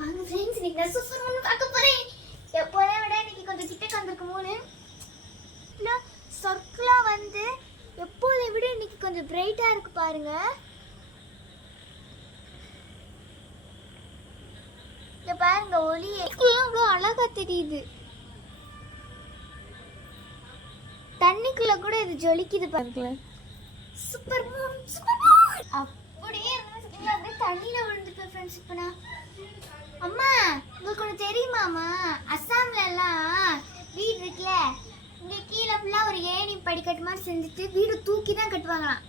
வாங்க ஃப்ரெண்ட்ஸ் நீங்க சூப்பர் மூணு பார்க்க போறேன். எப்போதை விட இன்னைக்கு கொஞ்சம் கிட்டக்கு வந்திருக்கு மூணு இல்லை வந்து எப்போதை விட இன்னைக்கு கொஞ்சம் பிரைட்டா இருக்கு பாருங்க. இங்க பாருங்க ஒளி. அவ்வளோ அழகா தெரியுது. தண்ணிக்குள்ள கூட இது ஜொலிக்குது பாருங்க சூப்பர் மூன் சூப்பர் மூன் அப்படியே இருந்தா சுத்தமா அப்படியே தண்ணியில விழுந்துட்டேன் ஃப்ரெண்ட்ஸ் இப்போ நான். அம்மா உங்களுக்கு ஒன்று தெரியுமாம்மா அஸ்ஸாம்ல எல்லாம் வீடு இருக்குல்ல இங்கே கீழே ஃபுல்லாக ஒரு ஏணி படிக்கட்டு மாதிரி செஞ்சுட்டு வீடு தூக்கி தான் கட்டுவாங்களாம்.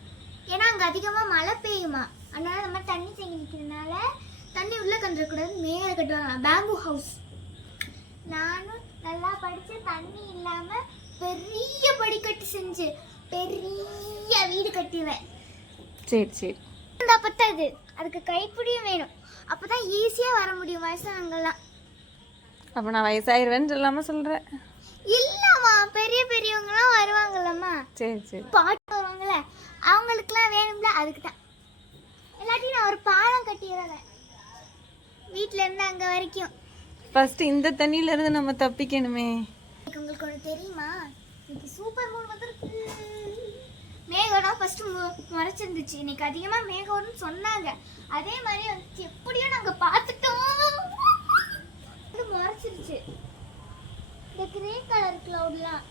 ஏன்னா அங்கே அதிகமாக மழை பெய்யுமா. அதனால அந்த மாதிரி தண்ணி தேங்கி நிற்கிறதுனால தண்ணி உள்ளே கந்துடக்கூடாது மேலே கட்டுவாங்களாம். பேம்பு ஹவுஸ் நானும் நல்லா படித்து தண்ணி இல்லாமல் பெரிய படிக்கட்டு செஞ்சு பெரிய வீடு கட்டுவேன் சரி சரி. இருந்தா பத்தாது அதுக்கு கைப்பிடியும் வேணும். அப்பதான் ஈஸியா வர முடியும் வயசானவங்கலாம். அப்போ நான் வயசாயிருவேன்னு சொல்லாமல் சொல்கிறேன் இல்லம்மா பெரிய பெரியவங்கலாம் வருவாங்கல்லம்மா. சரி சரி. பாட்டு வருவாங்கல்ல அவங்களுக்குலாம் வேணும்ல அதுக்கு தான் எல்லாத்தையும் நான் ஒரு பாலம் கட்டிடுறேன் வீட்ல இருந்து அங்க வரைக்கும். ஃபஸ்ட்டு இந்த தண்ணியிலேருந்து நம்ம தப்பிக்கணுமே. உங்களுக்கு ஒன்று தெரியுமா? இன்னைக்கு சூப்பர் மூன் வந்திருக்கு. ஃபர்ஸ்ட் மறைச்சிருந்துச்சு. இன்னைக்கு அதிகமா மேகம் வரும்னு சொன்னாங்க. அதே மாதிரி வந்து எப்படியோ நாங்க பார்த்துட்டோம். அது முறைச்சிருச்சு. இந்த கிரே கலர் கிளவுட்லாம்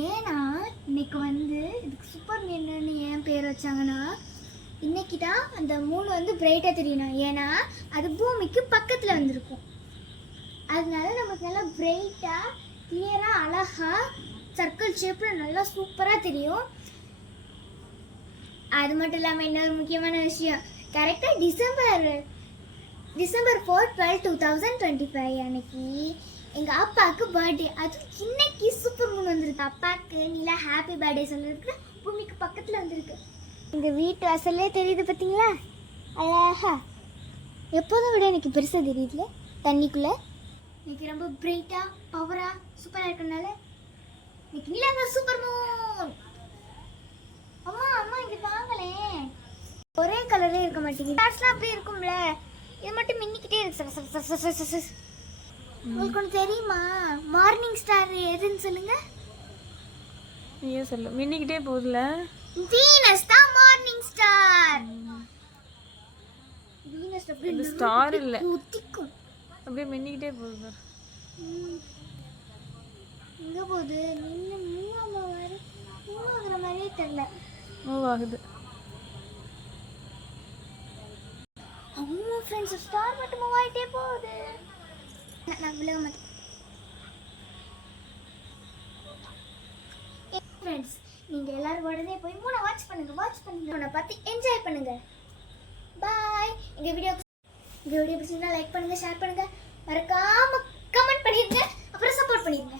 ஏன்னா இன்னைக்கு வந்து இதுக்கு சூப்பர் மீன்னு ஏன் பேர் வச்சாங்கன்னா இன்னைக்கு தான் அந்த மூணு வந்து பிரைட்டாக தெரியணும் ஏன்னா அது பூமிக்கு பக்கத்தில் வந்திருக்கும். அதனால நமக்கு நல்லா பிரைட்டாக கிளியராக அழகாக சர்க்கிள் ஷேப்பில் நல்லா சூப்பராக தெரியும். அது மட்டும் இல்லாமல் இன்னொரு முக்கியமான விஷயம். கரெக்டாக December December four twelve two thousand twenty five அன்னைக்கு எங்கள் அப்பாவுக்கு பர்த்டே அதுவும் இன்னைக்கு சூப்பர் மூன் வந்திருக்கு. அப்பாவுக்கு நீலா ஹாப்பி பர்த்டே சொல்லிருக்கு. பூமிக்கு பக்கத்தில் வந்திருக்கு. எங்கள் வீட்டு வாசல்லே தெரியுது பார்த்தீங்களா அழகா. எப்போதும் விட எனக்கு பெருசாக தெரியுதுல? தண்ணிக்குள்ளே? இன்னைக்கு ரொம்ப பிரைட்டாக பவராக சூப்பராக இருக்கனால இன்னைக்கு நீலாங்க சூப்பர் மூன் அம்மா அம்மா இங்க வாங்களே. ஒரே கலரே இருக்க மாட்டேங்குது. ஸ்டார்ஸ்லாம் அப்படியே இருக்கும்ல. இது மட்டும் மின்னிக்கிட்டே இருக்கு. உங்களுக்கு ஒன்று தெரியுமா? மார்னிங் ஸ்டார் எதுன்னு சொல்லுங்க. நீயே சொல்லு. மின்னிக்கிட்டே போகுதுல வீனஸ் தான் மார்னிங் ஸ்டார் வீனஸ் அப்படியே இது ஸ்டார் இல்லை. ஊத்திக்கும் அப்படியே மின்னிக்கிட்டே போகுது. எங்க போகுது? நின்று மூவாம வர மூவாகிற மாதிரியே தெரியல. மூவ் ஆகுது அம்மா ஃப்ரெண்ட்ஸ் ஸ்டார் மட்டும் மூவ் ஆயிட்டே போகுது. நான் விழுக மாட்டேன். ஃப்ரெண்ட்ஸ் நீங்கள் எல்லாரும் உடனே போய் மூணை வாட்ச் பண்ணுங்க வாட்ச் பண்ணுங்க. மூணை பார்த்து என்ஜாய் பண்ணுங்க. பாய் எங்கள் வீடியோ எங்கள் வீடியோ பிடிச்சிருந்தா லைக் பண்ணுங்க ஷேர் பண்ணுங்க. மறக்காம கமெண்ட் பண்ணிடுங்க அப்புறம் சப்போர்ட் பண்ணிடுங்க